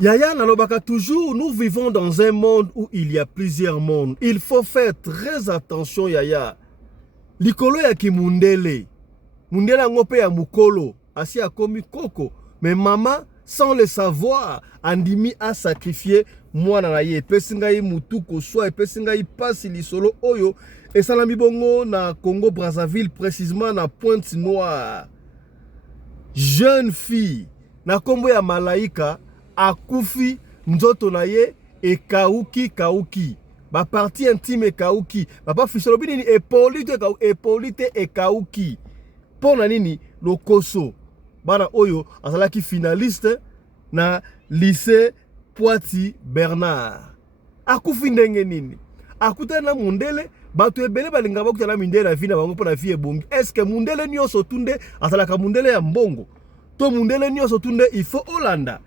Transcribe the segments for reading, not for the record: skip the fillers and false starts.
Yaya Nalobaka, toujours, nous vivons dans un monde où il y a plusieurs mondes. Il faut faire très attention, Yaya. Likolo ya ki mundele. Mundele ngope ya mukolo. Asi a komi koko. Mais maman, sans le savoir, andimi a sacrifié moi na ye. Pesingai mutuko soit, pesingai pasi lisolo oyo. Et salami bongo na Congo Brazzaville, précisément na Pointe-Noire. Jeune fille, na kombo ya malaika, akufi nzoto na ye e kauki. Ba partie intime e kauki. Ba fisolobi nini epolite e kauki. Pona nini lokoso. Bana oyo azalaki finaliste na lycée Poiti Bernard. Akufi ndenge nini? Akuta na mundele bato ebele balinga bakuta na mindele na vina bango pona vie bongi. Est-ce que mundele nyonso tunde azalaka mundele ya mbongo? To mundele nyonso tunde il faut Olanda.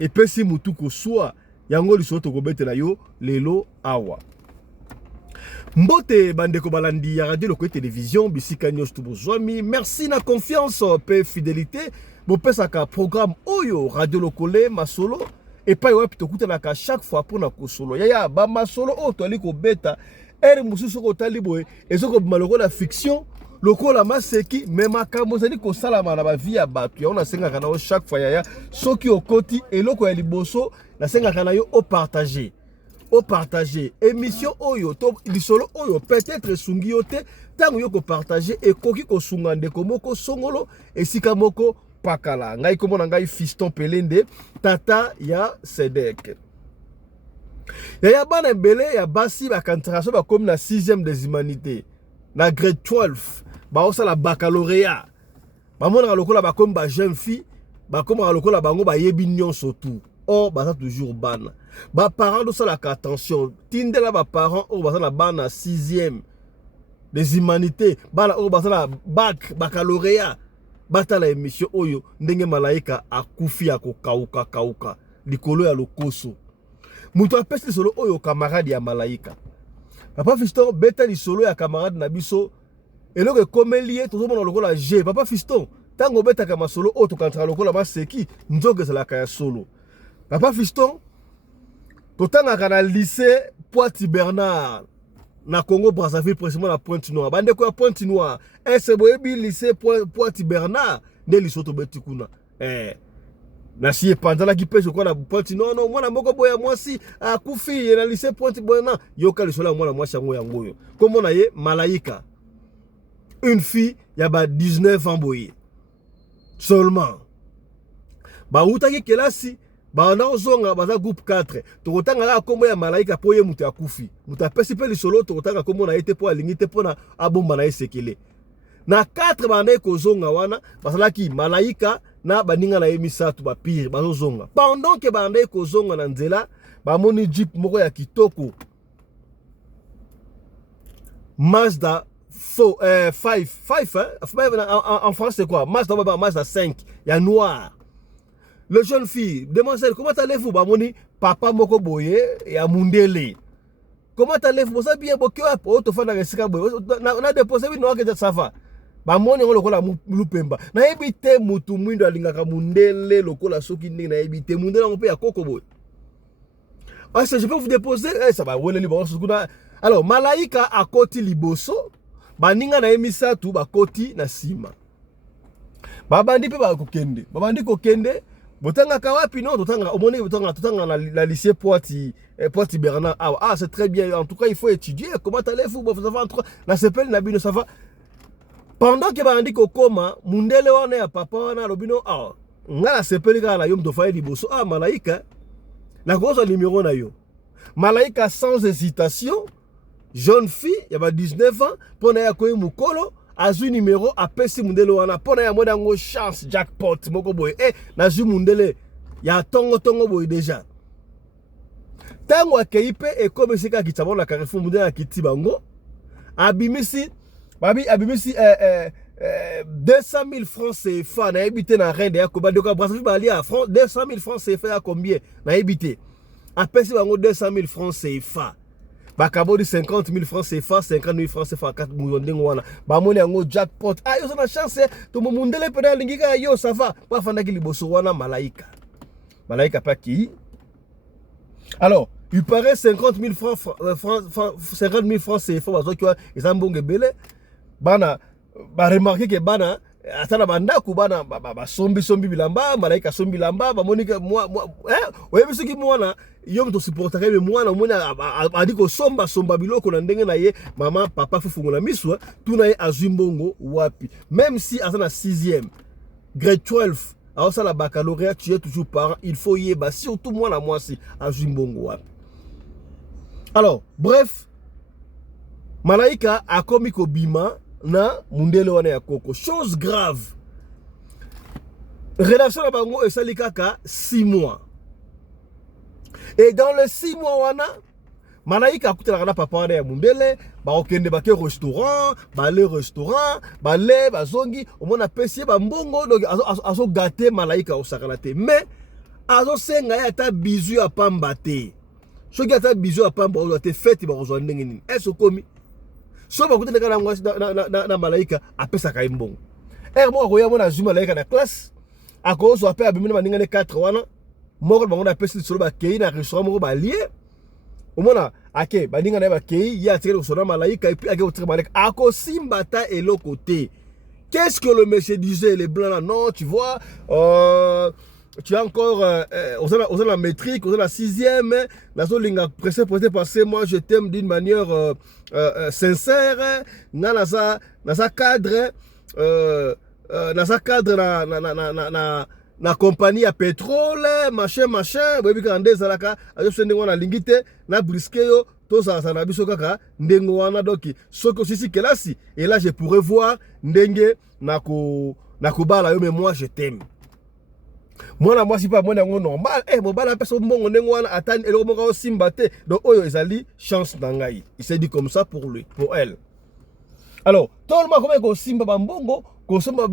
Et pesi mutuko soit yango lisoto kobete na yo lelo awa. Mbote bandeko balandi ya radio loko télévision bisika nyos tubozwami. Merci na confiance pe fidélité. Bo pesaka programme oyo radio lokole masolo et pa yo pitokuta na ka chaque fois pour na ko solo. Yaya ba masolo o to ali ko beta ere mususu ko taliboe ezoko maloko la fiction. Lokola maseki mema kamozali ko salama na ba vie ya batu ya ona senga kana chaque fois yaya soki okoti eloko ya liboso na senga kana yo o partager émission oyo to lisolo oyo peut-être sungi yote tango yo ko partager e koki ko sunga ndeko moko songolo esika moko pakala ngai komona ngai Fiston Pelende tata ya Sedek yaya bana bele ya basi ba concentration ba comme na 6e des humanités na grade 12 ba osala baccalauréat ba mona lokola ba comme ba jeune fille ba comme lokola bango ba yebi nyonso tout or ba ça toujours bana ba parents do sala attention tindela ba parents o ba sala bana 6e des humanités bana o ba sala baccalauréat batala émission oyo ndenge malaika akufi ya kokauka likolo ya lokoso muto apesi solo oyo camarade ya malaika papa Fiston beta lisolo ya camarade na biso eloko komelie tozomona lokola G papa Fiston tango beta ka masolo o to kantra lokola maseki nzoke sala ka ya solo papa Fiston totanga kana lycée Poiti Bernard na Congo Brazzaville précisément na Pointe-Noire bande ko ya Pointe-Noire ese boyebi lycée Poiti Bernard de lisoto beti kuna na si pendant qui pèse quoi na Pointe-Noire non mwana moko boya mwasi akufi na lycée Poiti Bernard yoka lisola mwana mwasi yango yango comme on a ye malaika une fille ya ba 19 ans boye seulement ba utaki kelasi ba na ozonga baza groupe 4 tokotanga la kombo ya malaika po ye mutu akufi mutu apesi pe lisolo tokotanga kombo na yete po alingite po na abomba na esekele na 4 ba na kozonga wana basalaki malaika na baninga na emisatu ba pire bazozonga pendant que ba na kozonga na nzela ba moni jeep moko ya kitoko Mazda 5 en France c'est quoi Mazda 5 ya noir. Le jeune fille, demoiselle, comment allez-vous? Bah moni, papa moko boye ya mundele. Comment allez-vous? Ça bien boke o to fana resika boye. Na déposé bi no que ça va. Bah moni lokola lupemba. Na ebite mutu mwindo alingaka mundele lokola soki ndenge na ebite mundele ngo pe ya koko boye. Ah je peux vous déposer ça va wele libo sukuna. Alors malaika akoti liboso, baninga na emisatu bakoti na sima. Babandi pe ba kokende. Babandi kokende botanga kawapi non totanga omoni totanga la lycée Poiti Bernard ah c'est très bien en tout cas il faut étudier comment allez-vous vous avez entre na sepel na bino ça va pendant que bandi kokoma mundele wana ya papa wana lobino nga la sepel ka na yom do fa liboso malaika na kosa numéro na yo malaika sans hésitation jeune fille ya ba 19 ans pona ya koyi mukolo azu numéro apesi mundele wana pona ya moda ngo chance jackpot moko boy na zu mundele ya tongo boy déjà tango akeipe e comme sika kitabona na Carrefour mundele akiti bango abimisi 200 000 francs CFA na habité na rende ya koba de ko Brazzaville bali à France 200 000 francs CFA à combien na habité apesi bango 200 000 francs CFA bakabo di 50 000 francs CFA 50 000 francs CFA 4 millions ndenge wana bamoni yango jackpot yo ça na chance to mundele pena lingika yo ça va pa fanda ki liboso wana malaika pa ki Alors, il paraît 50 000 francs, 50 000 francs CFA, ils ont bon belé. Bana, remarqué que bana, atana banda kubana, sombi bilamba, malaika sombi bilamba, monika moi, ouais, mais ce qui moi na, yom to supporter mais moi na mona a dit que somba biloko na ndenge na ye, maman, papa fufungo na miswa, tout na ye azumbongo wapi. Même si atana 6e, grade 12. Alors ça la baccalauréat, tu es toujours parent, il faut y aller, surtout moi la moi si azumbongo wapi. Alors, bref, malaika a commis kobima na mundele wana ya koko. Chose grave. Relation na bango esali kaka 6 mois. Et dans les 6 mois wana, malaika akutela na papa wana ya mundele, ba okende ba ke restaurant, ba le restaurant, ba le ba zongi, omona pesi ba mbongo donc azo gâter malaika osakana te. Mais azo senga ya ta bizu ya pamba te. So ki ata bizu ya pamba ozo te fête ba kozwa ndenge nini. Eso komi. So ba kutela kana ngwasi na malaika apesa ka mbongo. Mo ko ya mona zuma malaika na classe. Akozo apela bimina maninga ne 4 wana. Moko bango na pesi solo ba kei na restaurant moko ba lié. Omona ake baninga na ba kei ya tiré solo malaika et puis ake otre malaika ako simbata eloko te. Qu'est-ce que le monsieur disait les blancs là? Non, tu vois, tu as encore on la métrique, on la 6e, la zolinga pressé passer, moi je t'aime d'une manière sincère, nasa cadre na compagnie à pétrole, machin, baby kande zalaka, ayo sende wana lingite na briske yo, to sa na biso kaka ndengo wana doki. Soko sisi kelasi et là je pourrais voir ndenge na bala yo mais moi je t'aime. Moi si pas moi normal, mo bala personne mbongo ndengo wana atani eloko moko simbate. Donc oyo ezali chance nangai. Il s'est dit comme ça pour lui, pour elle. Alors, tout le monde comme simba bambongo, kosomba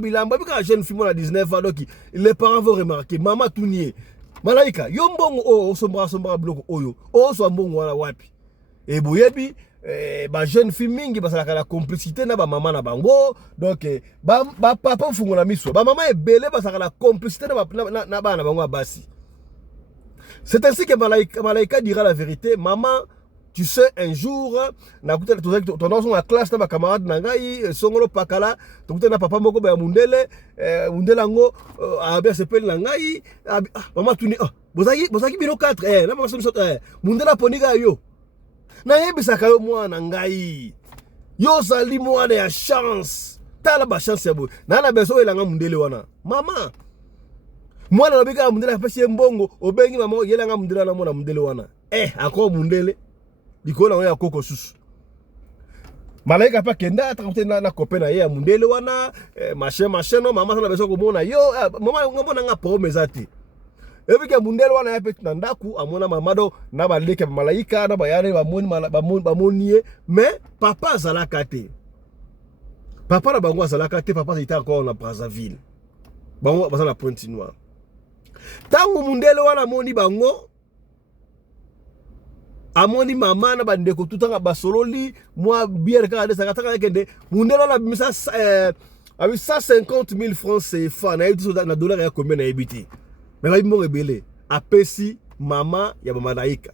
bilamba, quand jeune fille à 19 ans, donc les parents vont remarquer, maman tout nié. Malaika, yombongo sombra bloko oyo, so mbongo wana wapi. Et boyebi ba jeune fille mingi basala la complicité na ba maman na bango, donc ba papa fungo na miso, ba maman ebele basala la complicité na ba na bango basi. C'est ainsi que Malaika dira la vérité, maman. Tu sais, un jour, na ton la classe, na camarade nangai, songolo pakala, na papa moko ba mundele, mundela ngo, abia sepel nangai, maman tuni, bozaki bino 4, na maman mundela poniga yo. Na yebisa kayo mwa nangai. Yo sali mwa na ya chance. Tala ba chance ya bo. Na na beso elanga mundele wana. Mama. Mwana lobika mundele apesi mbongo, obengi mama yelanga mundele na mwana mundele wana. Ako mundele. Dikola ya koko susu. Malaika pa kenda atakute na kopena ye ya mundele wana, machin no mama sana beso ko mona yo, mama ngomona nga promesse ati. Ebike mundele wana ya peti na ndaku amona mamado na baleke malaika na bayane bamoni mais papa zalaka te. Papa na bango zalaka te, papa était encore na Brazzaville. Bango basa na Pointe-Noire. Tangu mundele wana moni bango amoni mama na bandeko tutanga basololi moi bière ka de sakataka kende mundelo la bimisa 150 000 francs CFA na yitu na dollar ya combien na ebiti mais ba mo rebele apesi mama ya bamanaika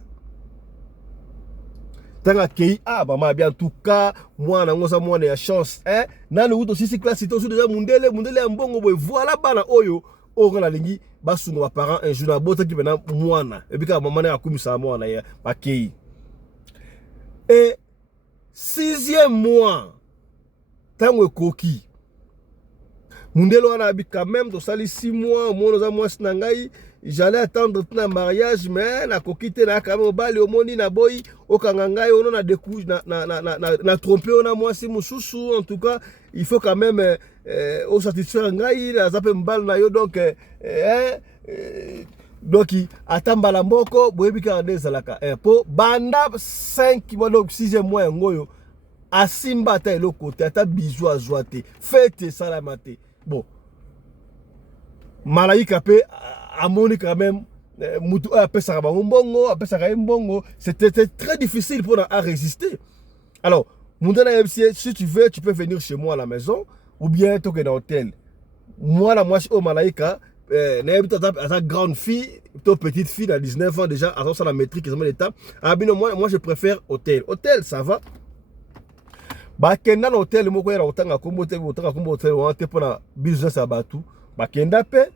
tanga kei mama bien en tout cas moi na ngosa moi ya chance na le uto sisi classe to su déjà mundele ya mbongo boy voilà bana oyo na lingi basungo ba parents un jour na bota ki bena mwana ebika maman na akumisa mwana ya bakei. Et 6e mois tango koki mundelo wana abi quand même to sali 6 mois mono za mwasi na ngai j'allais attendre un mariage mais na kokite na quand même bali omoni na boy okanga ngai ono na découche na tromper ona mwasi mususu. En tout cas il faut quand même au satisfaire ngai na zape mbal na yo donc donc atambala mboko boyebi ka ndezalaka po banda 5 mois donc 6e mois ngoyo asimba ta eloko te ata bizu azwa te fete salamate. Bon malaika pe amoni quand même mutu apesa ba mbongo apesa ka mbongo, c'était très difficile pour à résister. Alors mundana si tu veux tu peux venir chez moi à la maison ou bien toke na hôtel. Moi la moi au malaika à sa grande fille, plutôt petite fille, à 19 ans déjà, à la métrique, ils ont l'état. Ah, bien, moi, je préfère hôtel. Hôtel, ça va. Bakenda na hôtel, moi, quand il y a autant hôtel, on a pour la business à Batou. Bakenda paix.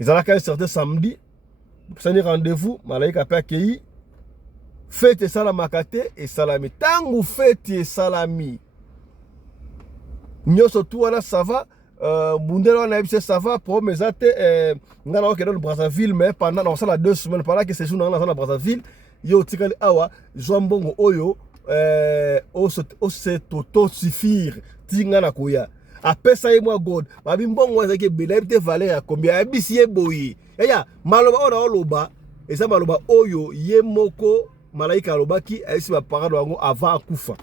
Ils ont un certain samedi. Vous avez rendez-vous, Malaika paix accueilli. Fête et salamakate et salami. Tango fête et salami. Nyo surtout, ça va. Bundelo na ebise ça va pour mes ates ngana okelo le Brazzaville mais pendant dans ça 2 semaines pendant que c'est jour dans la Brazzaville yo tikali awa jombongo oyo o se toto suffire tinga na koya apesa ye moi god babi mbongo ezaki belebte valeur ya combien abisi boyi ya maloba ona oloba eza maloba oyo ye moko malaika alobaki ayisi ba parade wango avant akufa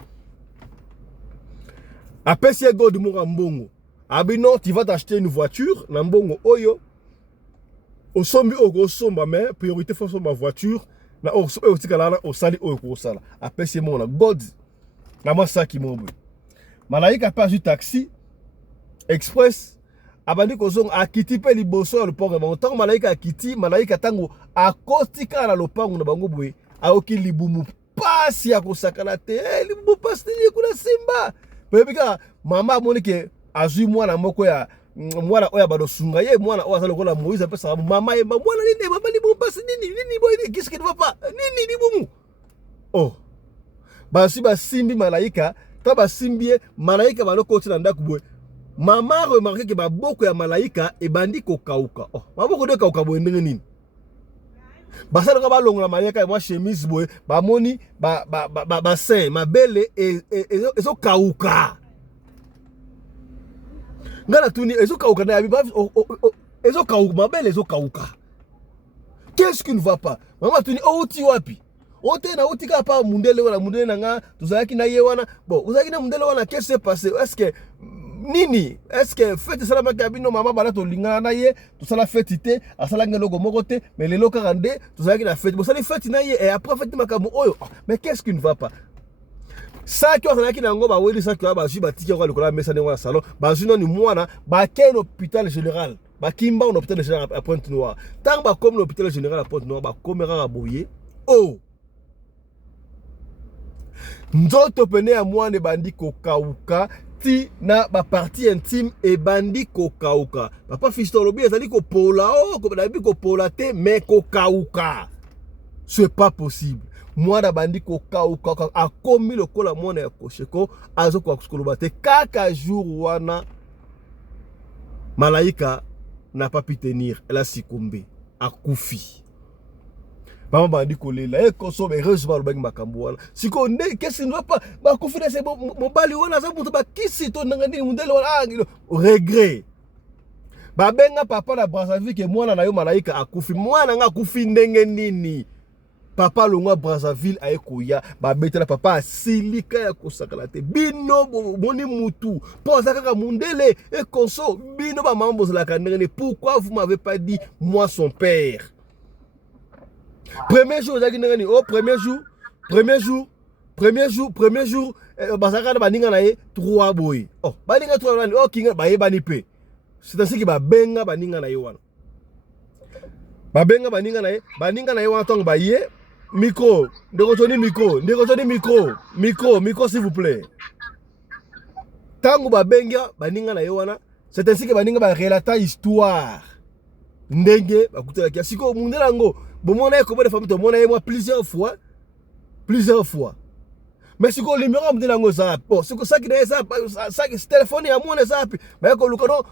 apesi god mo mbongo. Abi non, tu vas t'acheter une voiture, Nambongo Oyo. Au sombi au somba, mais priorité faut ma voiture. Na au sali au sala. Après c'est mon God. Na moi ça qui m'oublie. Malaika pas du taxi express. Abandi kozong akiti pe liboso le port de temps malaika akiti malaika tango akostika na lopango na bango boye. Aoki libumu pasi ya kosakana te. Libumu pasi ni kuna simba. Pebika mama monike azui mwana moko ya mwana oya bado sunga ye mwana oya sala kola Moïse pesa mama ye mwana nini mama libumu pasi nini boy qu'est-ce qui ne va pas nini libumu oh basi basimbi malaika ta basimbi malaika baloko tina ndaku boye mama remarqué que baboko ya malaika ebandi kokauka oh baboko de kauka boye ndenge nini basala ka balongola malaika ya mwa chemise boye bamoni ba sein mabele ezo kauka ngana tuni ezo kauka na yabi ezo kauka mabele ezo kauka. Qu'est-ce qui ne va pas? Maman tuni outi wapi? Ote na outi ka pa mundele wana mundele na nga tuzaki na ye wana bon uzaki na mundele wana qu'est-ce qui s'est passé? Est-ce que nini est-ce que fête ça la kabino mama bala to lingana na ye to sala fête te asala ngeloko moko te mais lelo 42 tuzaki na fête bon sala fête na ye et après fête makamu oyo mais qu'est-ce qui ne va pas? Ça qui a na ngo ba weli ça qui ba ju ba tiki ko likola mesa ne wa salon ba ju no ni mwana ba ken hôpital général ba kimba on hôpital général à Pointe-Noire tant ba comme l'hôpital général à Pointe-Noire ba komera boye oh nzoto pene ya mwana bandi kokauka ti na ba partie intime e bandi kokauka papa fisto lobi ezali ko pola oh ko ba ko pola te mais kokauka c'est pas possible. Moi na bandi kokauka akomi lokola mwana ya kosheko azo kwa kusukuluba te kaka jour wana malaika n'a pas pu tenir elle a succombé akufi maman bandi kolela e koso heureusement le bang makambo wana siko ne qu'est-ce qui ne va pas ba kufi na c'est mon bali wana za muto ba kisi to ngandi mundele wana regret ba benga papa na Brazzaville ke mwana na yo malaika akufi mwana nga akufi ndenge nini papa longwa Brazzaville aye koya ba betela papa asilika ya kosakala te bino boni mutu poza kaka mundele e konso bino ba mambo la kanene pourquoi vous m'avez pas dit moi son père premier jour zaki ngani oh premier jour bazaka na baninga na ye 3 boy oh baninga 3 nani oh kinga ba yebani pe c'est ainsi que ba benga baninga na ye wana ba benga baninga na ye wana tong ba ye micro, micro s'il vous plaît. Tango ba benga baninga na yowana, c'est ainsi que baninga ba relata histoire. Ndenge ba kutela kia siko mundela ngo, bomona ko ba famille to mona ye moi plusieurs fois. Mais siko limero mundela ngo za, bon siko saki na ça téléphone ya mona za pi. Ba ko lukono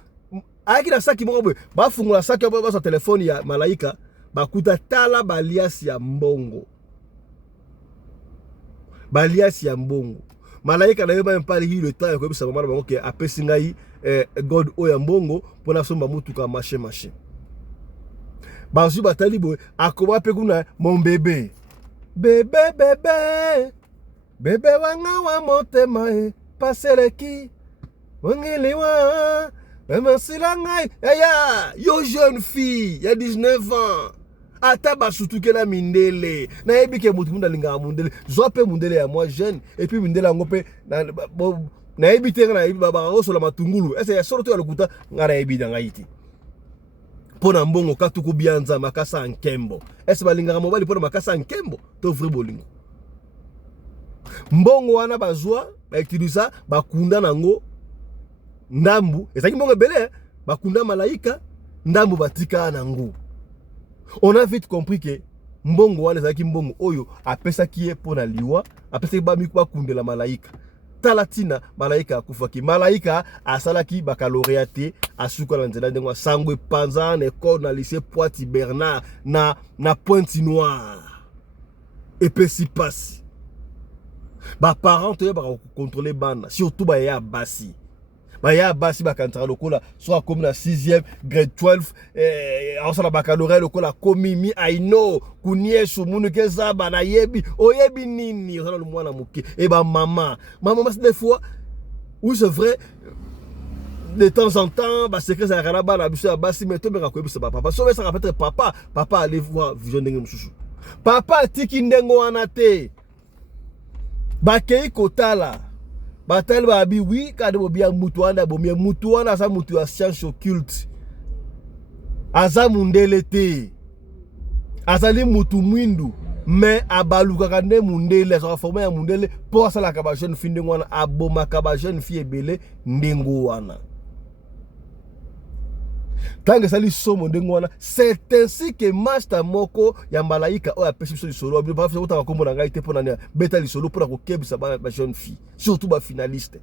aki na saki mo ba fungula saki ba sa téléphone ya malaika. Bakuta tala balias ya mbongo. Balias ya mbongo. Malaika na yoba mpali hi le temps ya kwebisa mama bango ke apesi ngai god o ya mbongo pona somba mutuka marché. Bazu batali boy akoma pe kuna mon bébé. Bébé wanga wa motema e paseleki. Wangiliwa yo jeune fille, il y a 19 ans. Ata basutu ke la mindele. Na yebi ke mutu munda linga mundele. Zo pe mundele ya moi jeune et puis mundele ngo pe na yebi na yebi baba oso la matungulu ese ya soro to ya lokuta ngara yebi na ngaiti pona mbongo katuku bianza makasa nkembo ese balingaka mobali pona makasa nkembo to vrai bolingo mbongo wana bazwa ba utiliser bakunda nango ndambu ezaki mbongo belé bakunda malaika ndambu batika nango. On a vite compris que mbongo wana ezaki mbongo oyo apesa kiye pona liwa apesa ba mikwa kundela malaika talatina malaika akufaki malaika asalaki baccalauréat asuka na nzela ndengwa sangwe panza na école na lycée Poiti Bernard na Pointe Noire epesi pasi ba parents to ba contrôler bana surtout ba ya basi baya basi bakantara lokola soit comme na 6e grade 12 en la baccalauréat lokola komimi aino kuniesu munu keza bana yebi oyebi nini ona le mwana muke et ba maman c'est des fois oui c'est vrai de temps en temps ba secret ça kana bana biso ya basi mais to be ko ebisa papa so be ça peut-être papa allez voir vision ndenge mususu papa tiki ndengo wana te bakei kotala batal babi oui kade bobia mutuanda bomia mutuanda sa mutu ya science occulte aza mundele te azali mutu mwindu mais abaluka kande mundele sa forme ya mundele pour ça la ka jeune fille ndengwana aboma ka jeune fille ebele ndengo wana tanga sali somo ndengwana c'est ainsi que master moko ya malaika o apesi biso lisolo ba fa ko kombo na ngai te pona na beta lisolo pona ko kebisa ba jeune fille surtout ba finaliste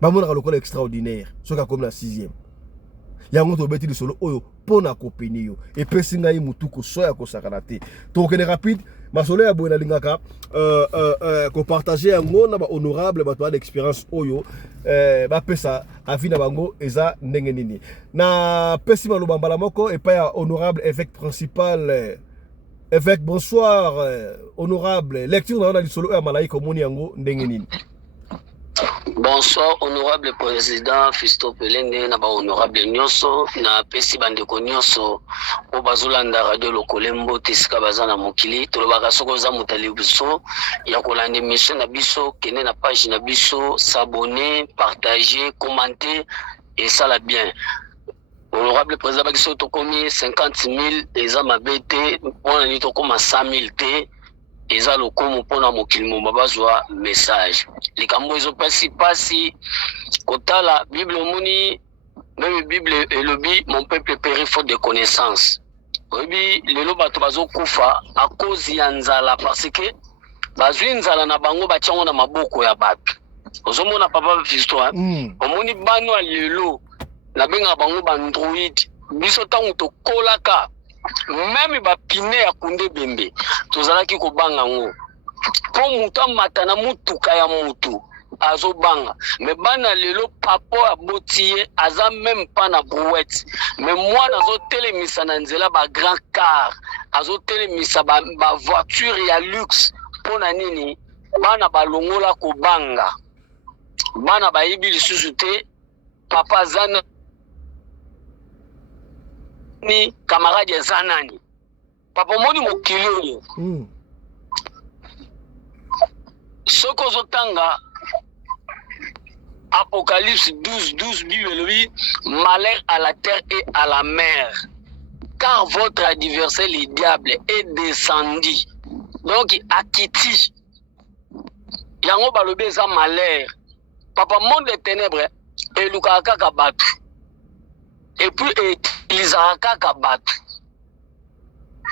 ba mona ka lokola extraordinaire soka comme la 6e yango to beti lisolo oyo pona ko penio et pesi ngai mutuko soya ko sakana te to kene rapide masolo ya boina lingaka ko partager yango na ba honorable ba to d'expérience oyo ba pesa afina bango eza ndenge nini na pesi maloba mbala moko et pas honorable évêque principal évêque bonsoir honorable lecture na lisolo ya malaika moni yango ndenge nini. Bonsoir, honorable président Fisto Pelende, na ba honorable Nyoso, na pesi bandeko Nyoso, o bazolanda radio lokolembo tesika bazana mokili, tolobaka soko za mutali biso, ya kolanda émission na biso, kene na page na biso, s'abonner, partager, commenter, et ça la bien. Honorable président Bakiso tokomi 50 000, eza mabete, on a dit tokoma 100 000 te, eza lokomo pona mokili mo bazwa message likambo ezo pasi kotala bible moni même bible elobi mon peuple périt faute de connaissance obi lelo bato bazo kufa à cause ya nzala parce que bazwi nzala na bango bachango na maboko ya bato ozomona papa Fisto omoni bano lelo na benga bango ba android biso tango to kolaka même ba pine ya kunde bembe tozalaki ko banga ngo po muta matana mutuka ya mutu azo banga mais bana lelo papo abotie aza même pas na brouette mais moi nazo telemisa na nzela ba grand car azo telemisa ba voiture ya luxe pona nini bana balongola ko banga bana ba yibi lisusu te papa zana ni camarade zanani papa moni mokili oyo soko zotanga Apocalypse 12 Bible lui malheur à la terre et à la mer car votre adversaire le diable est descendu donc akiti yango balobi eza malheur papa monde des ténèbres elukaka kaka batu et puis etilizaka kaka batu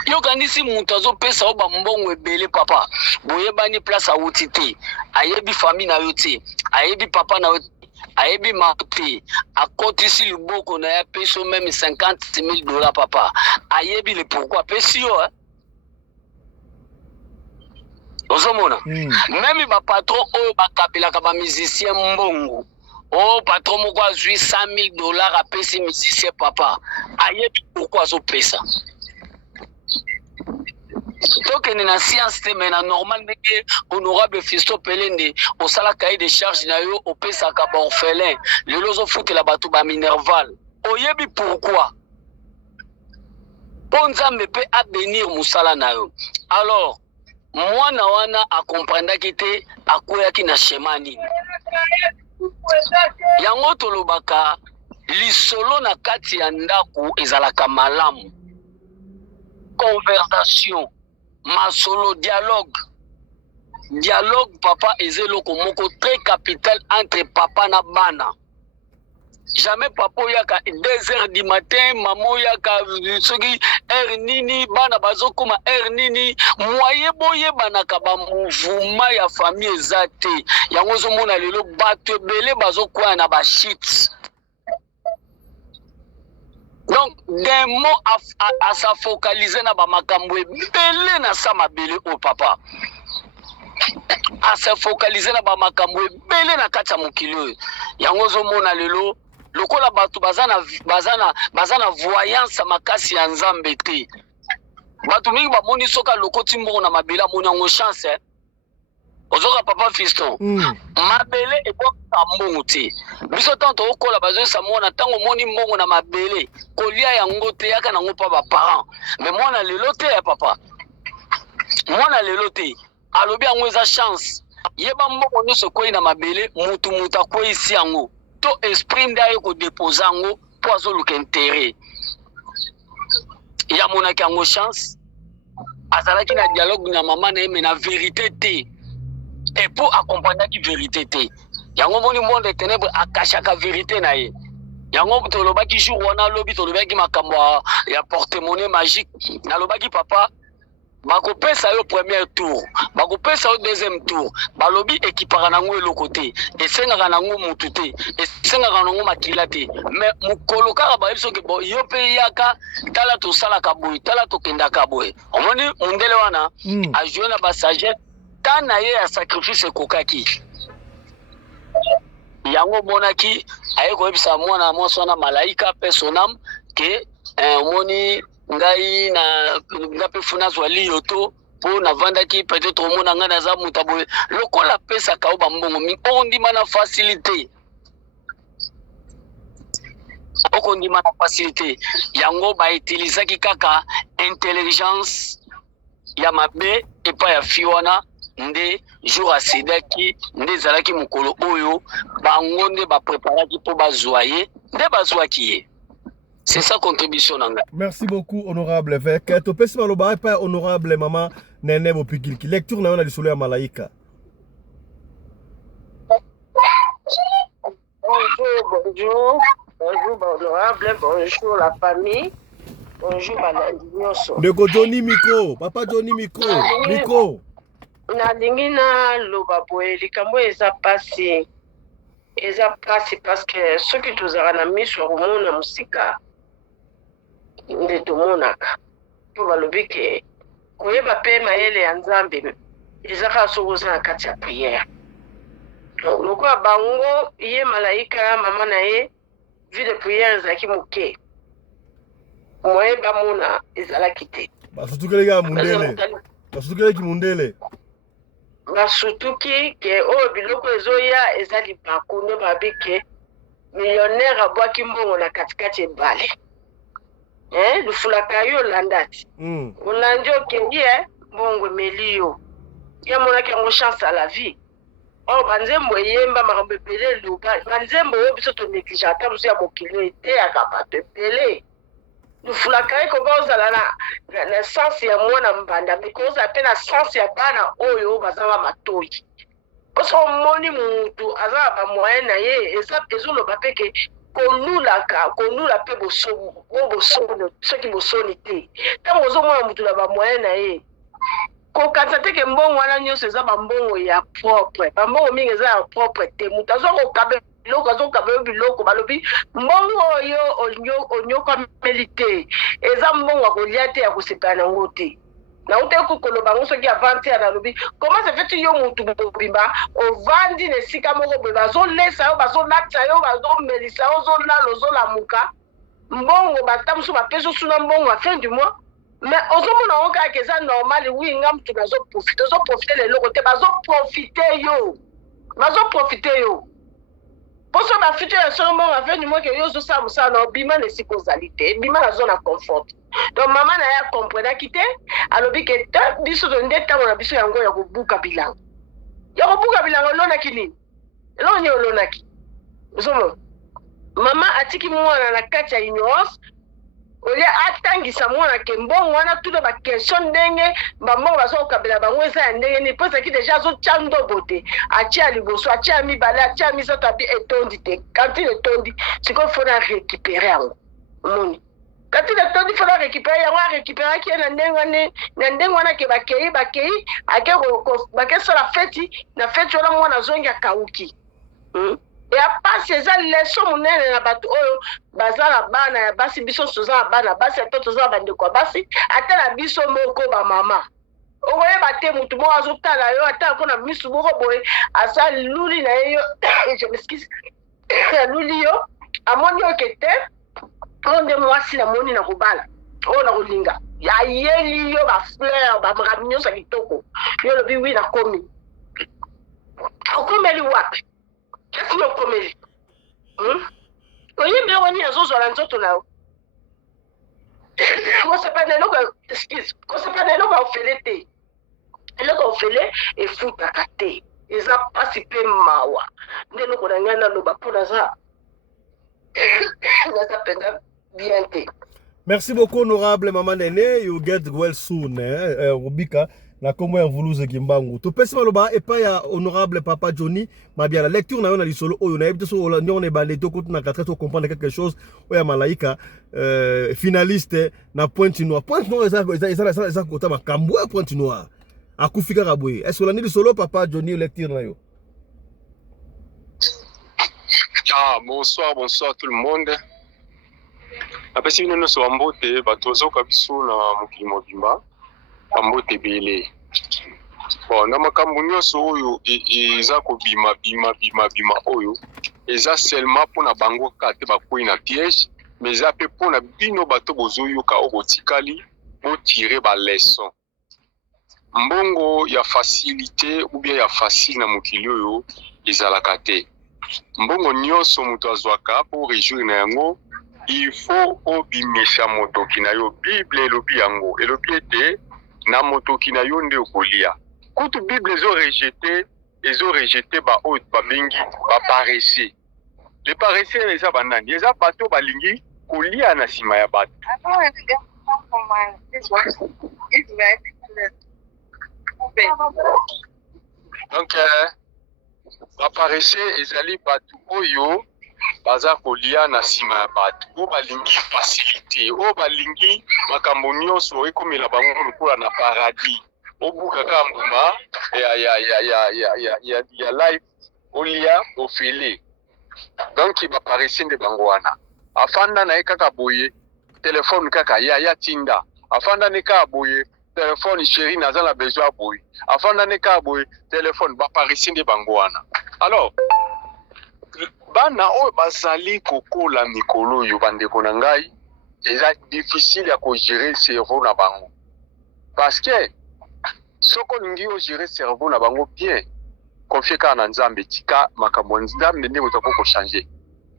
yo kanisi mutu azopesa o bambongo ebele papa boyebani place awuti te ayebi famille na yo te ayebi papa na yo te ayebi mate akotisi luboko na ya peso même $50,000 papa ayebi le pourquoi pesi yo ozomona même ba patron oyo bakabelaka ba musicien mbongo oh patron moko azwi $100,000 apesi musicien papa ayebi pourquoi azopesa donc il y a une science mais normal mais honorable Fisto Pelende au sala cahier de charge na yo au pesa ka orphelin le lozo foute la bato ba minerval oyebi pourquoi Bonzambe peut abénir musala na yo alors moi na wana a comprendre ki te akoya ki na schéma nini yango tolobaka lisolo na kati ya ndako ezalaka malamu. Conversation, masolo, dialogue. Dialogue, papa, ezeloko moko très capital entre papa na bana. Jamais papa yaka 2h du matin, maman yaka soki heure nini, bana bazokoma heure nini, moye boye banaka ba mouvement ya famille ezate. Yango zomona lelo bato ebele bazokwaya na ba shit. Donc, des mots à se focaliser na ba makambo ebele na sa mabele o papa. À se focaliser na ba makambo ebele na kati ya mokili. Yango zomona lelo lokola bato bazana voyance makasi ya Nzambe te. Bato mingi bamoni soka lokoti mbongo na mabele amoni yango chance. Ozoka papa fiston. Mabele eboka mbongo te. Biso tanto okola bazo samona tango moni mbongo na mabele kolia yango te yaka nango pa ba parents. Mais mwana lelo te ya papa. Mwana lelo te. Alobi yango eza chance. Yeba mbongo nyonso koyi na mabele mutu akoyi isi yango. To esprit ndaye ko déposer yango po azoluka intérêt. Ya monaki yango chance. Azalaki na dialogue na mama na yeme na vérité te. Et pour accompagner qui vérité te. Yango moni monde de ténèbres akashaka vérité na ye. Yango tolobaki jour wana lobi tolobaki makambo ya porte-monnaie magique. Na lobaki papa bakopesa yo premier tour, bakopesa yo deuxième tour, balobi ekipaka nango eloko te, esengaka nango mutu te, esengaka nango makila te. Mais mukolo kaka bayebi soki bo yo pe yaka tala tosalaka boye, tala tokendaka boye. Omoni mundele wana ajoué na basagesse tana ye ya sacrifice ekokaki. Yango monaki aye koyebisa mwana mwasi wana malaika pe sonam ke omoni ngai na ngape funa zwali yoto po na vandaki peut-être omona nga naza mutaboye lokola pesa ka oba mbongo mi ondima na facilité okondima na facilité yango ba utilisaki kaka intelligence ya mabe epa ya fiwana nde jour asidaki nde zalaki mukolo oyo bango nde ba préparaki po bazwaye nde bazwaki ye. C'est sa contribution. Merci beaucoup, honorable évêque. Tu peux se pas honorable maman Nene Mopikilki. Lecture na lisolo ya malaika. Bonjour, honorable, bonjour la famille, bonjour balandi nyonso. Ndeko Johnny Miko, papa Johnny Miko, Miko. Nalingi na loba boye likambo eza pasi. Eza pasi parce que soki tozala na miso komona musika nde tomonaka po balobi ke koyeba pe mayele ya Nzambe ezaka sokoza na kati ya prière. Lokola bango ye malaika mama na ye vie de prière ezalaki moke moye bamona ezalaki te. Basutukeleki mundele basutuki ke oyo biloko ezoya eza libaku nde babi ke millionnaire abwaki mbongo na katikati ebale. Lufulaka yo landati. Olandi okendi mbongo emeli yo. Ya monaki yango chance à la vie. Oh banzembo eyemba makambo ebele luka. Banzembo oyo biso to néglige ata mosu ya mokili ete ya bato ebele. Lufulaka eko ozala na sens ya mwana mbanda because ape na sens ya bana oyo bazala matoyi. Parce que moni mutu azala ba moyen na ye ezoloba peke konula pe bosoni soki bosoni te. Tango ozomona mutu na ba moyen na ye kokanisa te ke mbongo wana nyonso eza bambongo ya propre. Bambongo mingi eza ya propre te. Mutu azokokabe biloko balobi mbongo oyo onyokwameli te. Eza mbongo ya kolia te ya kosepela nango te. Na ute kukoloba ngo soki avant ya nalobi comment ça fait yo mutu bobimba ovandi na esika moko boye bazolesa yo bazolatisa yo bazomelisa yo ozolala ozolamuka mbongo batamusu bapeso suna mbongo à fin du mois. Mais ozomona ngo kaka eza normal oui nga mutu ozoprofite leloko te bazoprofite yo poso bafite ya solo mbongo à fin du mois ke yo ozosala mosala na obima na esika ozali te ebima na zone ya confort. Donc maman na ya comprenaki te alobi ke biso nde ntango na biso yango ya kobuka bilango olonaki nini elonye olonaki Mama atiki mwana na kati ya ignorance olia atangisa mwana ke mbongo wana tuna ba question ndenge mbongo bazo kabela bango eza ya ndenge ni pesa ki deja zo chando bote achia liboso achia mibale achia misato abi etondi te quand il etondi c'est qu'il faut récupérer yango moni quand il etondi faut récupérer yango récupérer ki na ndenge wana ke bakei ake bakeso la fête na fête wana mwana zongi akauki et à part ces leçons monene na bato oyo bazala bana ya basi biso soza bana basi atoto za bande kwa basi ata na biso moko ba mama oye bate mutu mo azotala yo ata ko na misu moko boye asa luli na yo je m'excuse luli yo amoni okete onde mwasi na moni na kubala o na kulinga ya yeli yo ba fleur ba mramnyo sa kitoko yo lobi wi na komi okomeli wapi qu'est-ce que vous commettez? Oui, mais on y a zozo à l'entour là. Comment ça s'appelle les excuse? Comment ça s'appelle les logs au filet? Les logs au filet et fou takate. Ils ont pas si peu mawa. Les logs au ngana loba pour la ça. Ça s'appelle bien té. Merci beaucoup honorable Maman Nene. You get well soon. Rubika. Na komo ya Vuluze Kimbangu. To pesi maloba et pas ya honorable Papa Johnny. Ma bien la lecture na yo na lisolo oyo na ebite so on est balé to ko na 4 to comprendre quelque chose oya malaika finaliste na pointe noire. Pointe noire ça kota makambo ya pointe noire. Akufika kabwe. Est-ce que la ni lisolo Papa Johnny lecture na yo? Bonsoir tout le monde. Après si nous sommes mbote batozo kabiso na mokili mobimba. Ambote bele. Bon, na makambo nyonso oyo eza ko bima oyo eza seulement pona bango kate bakoi na piège, mais eza pe pona bino bato bozoyoka okotikali bo tirer ba leçon. Mbongo ya facilité ou bien ya facile na mokili oyo ezalaka te. Mbongo nyonso muto azwaka po réjouir na yango, il faut obimisha motoki na yo. Bible elobi yango, elobi ete na motoki na yo nde okolia. Kutu Bible ezo rejeté ba oyo babengi ba paresseux. Les paresseux eza banani? Eza bato balingi kolia na sima ya bato. Donc ba paresseux ezali bato oyo baza kolia na sima ya bato. O balingi facilité, o balingi makambo nyonso ekomela bango lokola na paradis. Obuka kambuma ya life olia ofele. Donc ba paresseux nde bango wana. Afanda na kaka boye téléphone kaka ya tinda. Afanda ne kaka boye téléphone chérie naza na besoin boye. Afanda ne kaka boye téléphone ba paresseux nde bango wana. Alors bana oyo bazali kokola mikolo yo bandeko na ngai eza difficile ya ko gérer cerveau na bango. Parce que soko ningi o gérer cerveau na bango bien confier ka na Nzambe tika makambo Nzambe nde mutako ko changer.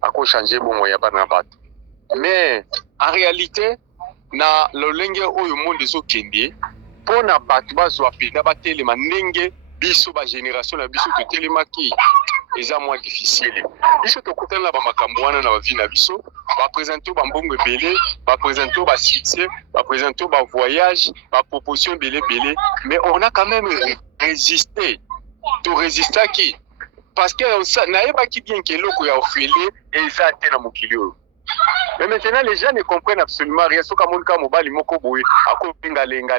Ako changer bongo ya bana bato. Mais en réalité na lolenge oyo monde zo kende pona bato bazwa pena batelema ndenge biso ba génération na biso to telemaki eza moins difficile. Biso to kotana ba makambo wana na ba vie na biso, ba présenter ba mbongo belé, ba présenter ba succès, ba présenter ba voyage, ba proposition belé, mais on a quand même résisté. To résister qui parce que ça n'avait pas qui bien que loko ya ofele et ça te na mokili oyo. Mais maintenant les gens ne comprennent absolument rien. So comme ka mobali moko boye akopinga lenga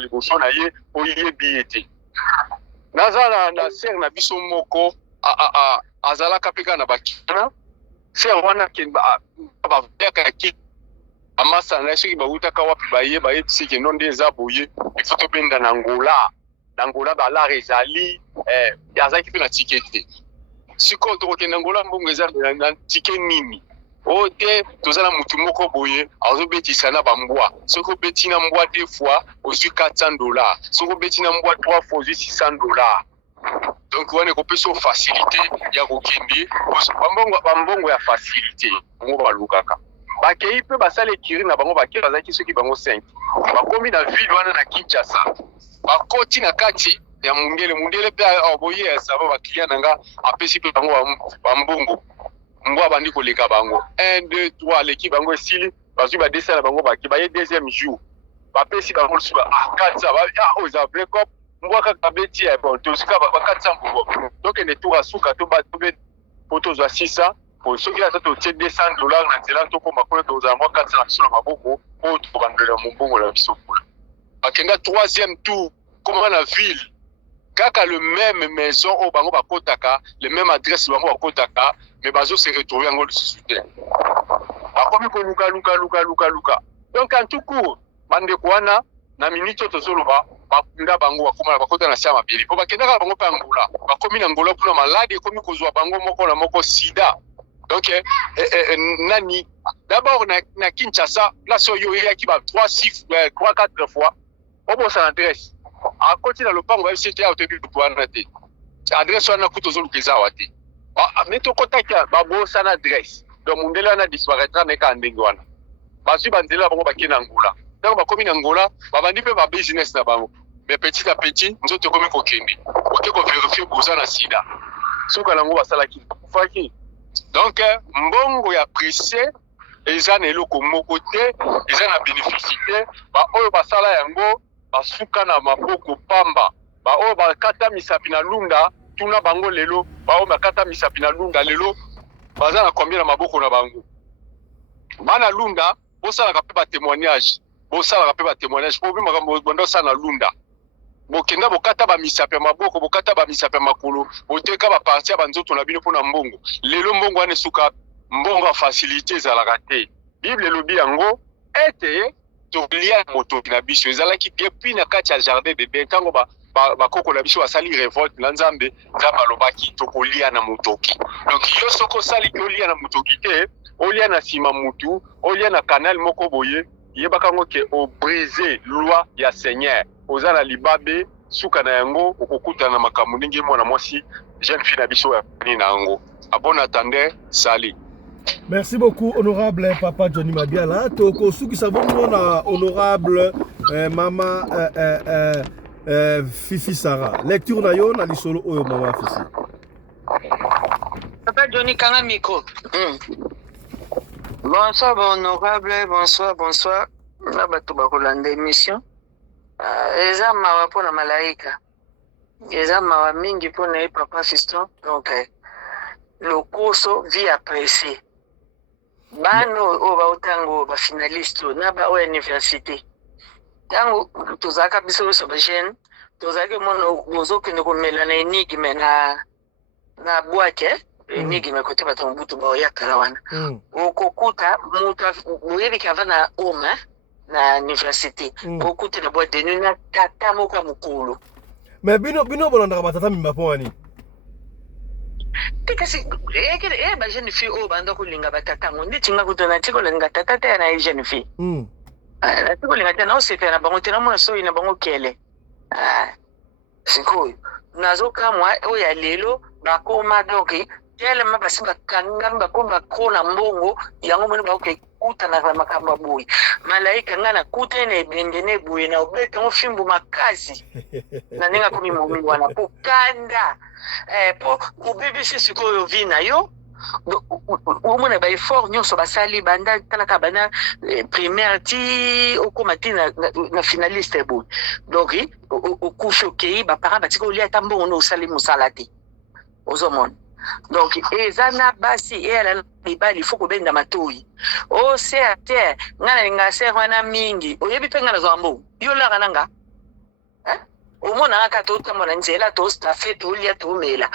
liboso na ye oyebi ete. Nazala na ser na biso moko azala kapeka na bakina ser wana ken ba veka ki amasa na soki ba utaka wapi baye baye tsike nonde za boye ifoto benda na Angola ba la rezali yazaki pe na tikete siko to ke Angola mbongo eza na ticket nini ote tozala mutu moko boye azobetisa na bambwa soko betina mbwa 2 fois aussi $400 soko betina mbwa 3 fois aussi $600. Donc on est coupé sur facilité ya kokindi bambongo ya facilité ngo balukaka bakei pe basale kiri na bango bakela zaki soki bango 5 bakomi na ville wana na Kinshasa bakoti na kati ya mundele pe aboye saba baklia nanga apesi pe bango bambongo mbwa bandi koleka bango 1 2 3 l'équipe bango esili bazwi ba dessin na bango baki baye deuxième jour bapesi bango lisusu 400 ba oza vrai cop mbwa kaka beti ya bon tosika ba 400 mbwa donc ne tour asuka to ba tobe poto za 600 pour ceux qui a toté $200 na nzela to koma kona to za mwa 400 na biso na maboko po to bandela mbongo la biso kula akenga 3e tour comme na ville kaka le même maison au bango bakotaka le même adresse bango bakotaka mais bazo se retrouver en le soutien akomi ko luka donc en tout court bande kwana na minute to soloba bakunda bango bakoma bakota na sia mabili po bakendaka bango pa ngula bakomi na ngula kuna malade komi kozwa bango moko na moko sida donc nani d'abord na Kinshasa place oyo yaki ba 3-4 fois obo sa adresse a côté na lopango ya CTA otebi kutwana te adresse wana kutozolukeza wate meto kotaka babosa na adresse donc mundela na disparaîtra na ka ndenge wana bazwi banzela bango bakina ngula donc bakomi na ngula babandi pe ba business na bango mais petit à petit nzoto komi kokende ote ko vérifier boza na sida soka nango basalaki faki donc mbongo ya pressé eza na eloko moko te eza na bénéficité ba oyo basala yango basuka na maboko pamba ba oyo bakata misapi na lunda tuna bango lelo ba oyo bakata misapi na lunda lelo baza na combien na maboko na bango bana lunda bosala ka pe ba témoignage po bi makambo bondo sana lunda bokenda bokata ba misapi maboko bokata ba misapi makolo boteka ba partia banzoto na bino pona mbongo lelo mbongo ane suka mbongo a facilité za la raté bible lobi yango ete to lia moto na biso ezalaki depuis na kati ya jardin de ben tango ba koko na biso basali révolte na nzambe lobaki to kolia na motoki donc yo soko sali ko lia na motoki te olia na sima mutu olia na canal moko boye yebaka ngo ke o briser loi ya Seigneur ozana libabe suka na yango okokuta na makambo ndenge mwana mwasi jeune fille na biso ya ni na yango abon attendeur sali. Merci beaucoup, honorable Papa Johnny Mabiala. Toko suki savons na honorable Mama Fifi Sarah. Lecture na yo na lisolo oyo Mama Fifi. Papa Johnny kanga micro. Bonsoir honorable, bonsoir. Na bato bakolanda émission. Eza mawa pona malaika. Eza mawa mingi pona Papa Fiston. Donc lokoso vie appréciée. Bano o ba utango ba finaliste na ba o université. Tango tozaka biso so ba jeune, tozaka mono bozoke ndeko melana enigme na boîte, enigme kote ba tombutu ba ya karawana. Okokuta mutu boyebi kavana oma na université. Okokuta na boîte de nuit na tata moka mukulu. Mais bino bolanda ba tata mimba poni. Kasi ba jeune fille o banda kulinga batata ngo nditinga kutona tiko lenga tata te na jeune fille na tiko lenga tena osefe na bango tena mona so ina bango kele siko nazo kamwa o ya lelo bakoma doki tele mabasi bakanga bakoma kona mbongo yango mona ba kuta na makamba boy malaika ngana kuta ne bendene boy na obeka ngo fimbu makazi na ninga kumi momi wana pokando po BBC sikoyo vina yo omona ba effort nyonso basali banda talaka bana primaire ti okomati na finaliste boy donc okusho kei ba para batiko lia tambo no sali musalati ozomona donc ezana basi ela libali foko benda matoi o certain ngana nga serwana mingi oyebi penga na zambo yo la kananga omona aka to tamona nzela to staffé to lia to mela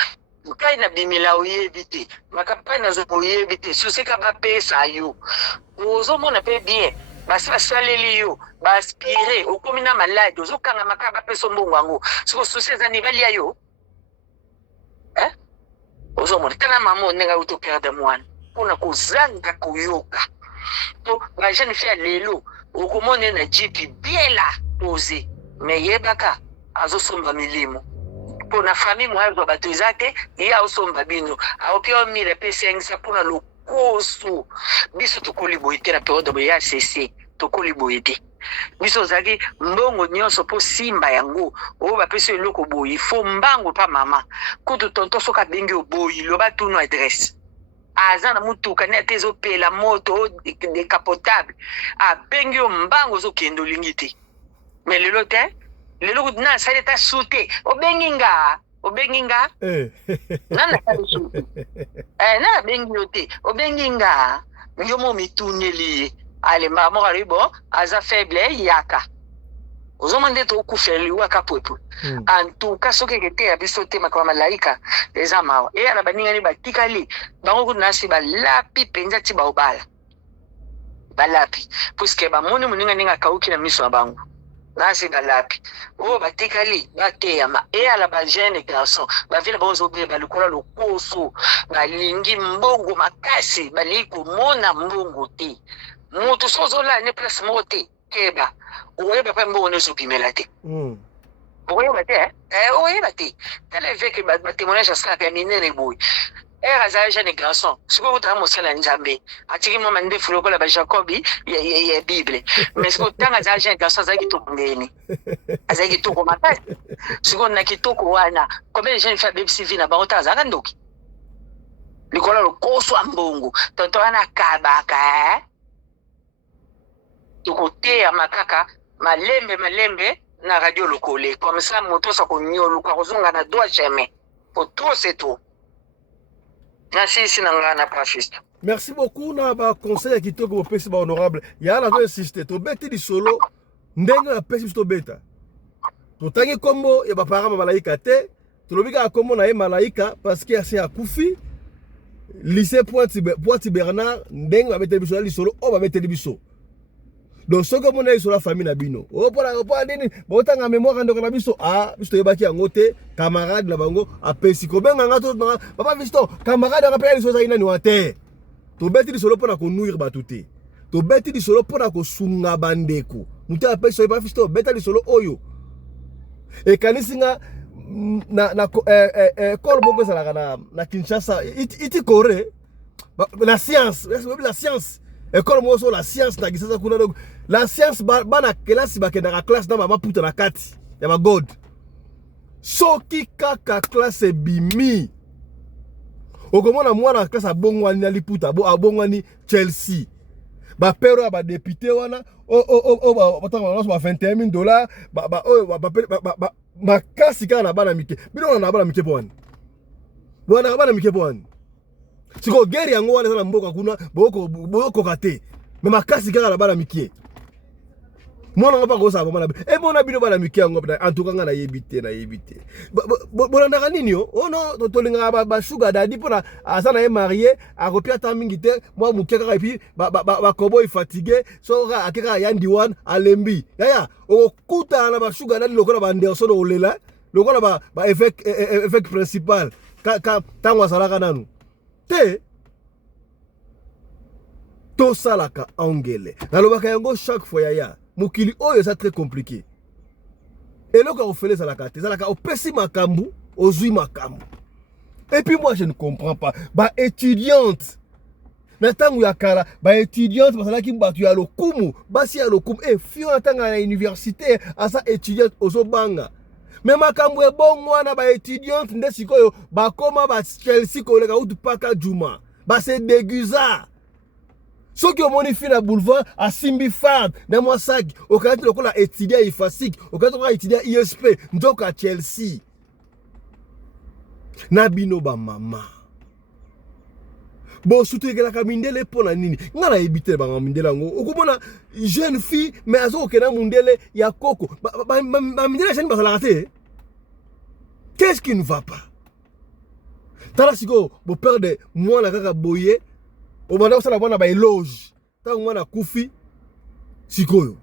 kai na bimila oyebi te makapai na zo oyebi te suseka ba pesa yo ozomona pe bien basi basaleli yo ba aspirer okomina malade ozokanga makaba pesa mbongo ngo siko suseza ni balia yo ozomona tana mamo nenga uto perdre mwana pona kozanga koyoka to ba jeune fille lelo okomona na jipi bien là posé mais yebaka azosomba milimo pona famille mwa bato ezate ya osomba bino aopio mire pesengisa pona lokoso biso tokoli boyete na periode ya CC tokoli boyete biso zaki mbongo nyonso po simba yango o ba pese eloko boyi fo mbango pa mama kutu tonto soka bengi oboyi loba tunu adresse azana mutuka ne tezo pe la moto décapotable a bengi mbango zo kendo lingiti mais lelo te lelo na sale ta sute obenginga nana ka sute na bengi yote obenginga nyomo mituneli ale mama karibo aza faible yaka ozomande to kufeli waka popo en tout cas soki kete ya biso te makama malaika eza mawa e ala baningani batikali bango kuna si balapi penza ti baobala balapi puisque bamoni moninga ninga kauki na miso ya bango nasi balapi o batikali bateyama e ala ba jeune garçon bavile baozobe balikola lokoso balingi mbongo makasi bali komona mbongo te moto sozola ne place moko te keba oyeba pa mbongo ne sopimela te oyeba te oyeba te tala veke batémoignage asala ya minene boye azala jeune garçon sikoyo kotala mosala nzambe atiki mama ndefu lokola bajacobi ya bible mais sikoyo tanga azala jeune garçon azalaki kitoko ndeni azalaki kitoko makasi sikoyo na kitoko wana combien de jeune fi abebisi vi na bango ta azalaka ndoki likolo lokoso ya mbongo tonto wana akabaka tokoteya makaka malembe na radio lokole comme ça moto sa konyoluka kozonga na droit jamais pour tout c'est tout. Merci nangana Pafista. Merci beaucoup na ba conseil ya kitoko bo pesi ba honorable ya la zo insister to beti di solo ndenga na pesi to beta to tangi kombo ya ba parama malaika te to lobika kombo na ye malaika parce que c'est akufi lycée Poiti Bernard ndenga ba beti biso li solo o ba beti biso. Donc ce que mon aïe sur la famille nabino o pour dini botanga mémoire ndoko na biso biso yebaki yango te camarade na bango apesi ko benga ngato papa visto camarade rappelle so zaina ni wate to beti di solo pona ko nuire batuté to beti di solo pona ko sunga bandeko muta apesi so papa visto beta di solo oyo e kanisinga na kol boko sala na Kinshasa iti Corée la science école moi sur la science na gisasa kuna donc la science bana classe bakenda classe na mama puta na kati ya ba god soki kaka classe bimi okomona mwana classe abongwani na liputa abongwani Chelsea ba pero ba député wana batanga ba $21,000 ba kasi kana bana mike bino na bana mike poni wana bana mike poni siko geri yango wana na mboka kuna boko kate mais makasi kaka na bana mikie mwana ngapa ko saba mwana mona bino bana mikie yango en tout cas na yebite bolanda kanini yo no tolinga ba sugar daddy pona asana ye marié a kopia ta mingi te moi mukie kaka et puis ba kobo fatigué so akeka yandi wan alembi yaya okuta na ba sugar daddy lokola ba Anderson olela lokola ba effect principal ka tangwa salaka nanu te to salaka angele nalobaka yango chaque fois yaya mukili oyo ça très compliqué eloko ofele salaka te salaka opesi makambu ozui makambu et puis moi je ne comprends pas ba étudiante na tangu ya kala ba étudiante basalaki batu ya lokumu basi ya lokumu fio na tanga na université asa étudiante ozobanga mais makambu ebongo wana ba étudiante nde sikoyo bakoma ba Chelsea koleka utu paka juma ba se déguisa soki omoni fi na boulevard asimbi fard na mwa saki okati lokola étudiant ifasik okati lokola étudiant ISP ndoka Chelsea na bino ba mama bon surtout que mindele pona nini ngana ebite ba mindele ngo okomona jeune fille mais azo kena mundele ya koko ba mindele chani ba te. Qu'est-ce qui ne va pas? Tala siko bo père de moi na kaka boye o bana osala bana ba éloge tango mwana kufi sikoyo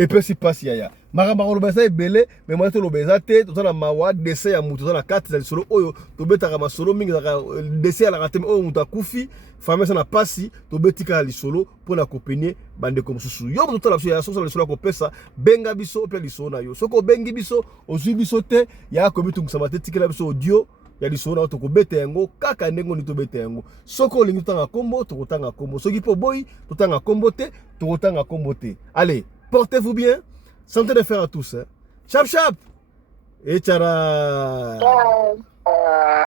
et puis si passe yaya maramba ko lobesa ebele mais moi to lobesa te to na mawa dessin ya mutu to na kati za solo oyo to betaka masolo mingi za dessin ya la kateme oyo mutu akufi famesa na pasi to betika li solo pona kopenie bande comme susu yo mutu to la so ya so le solo ko pesa benga biso pe li solo na yo soko bengi biso ozui biso te ya ko bitu kusama te tikela biso audio ya li solo na to ko beta yango kaka ndengo ni to beta yango soko lingi tanga kombo to kotanga kombo soki po boy to tanga kombo te to kotanga kombo te allez portez-vous bien. Santé de fer à tous. Hein. Chap chap. Echara.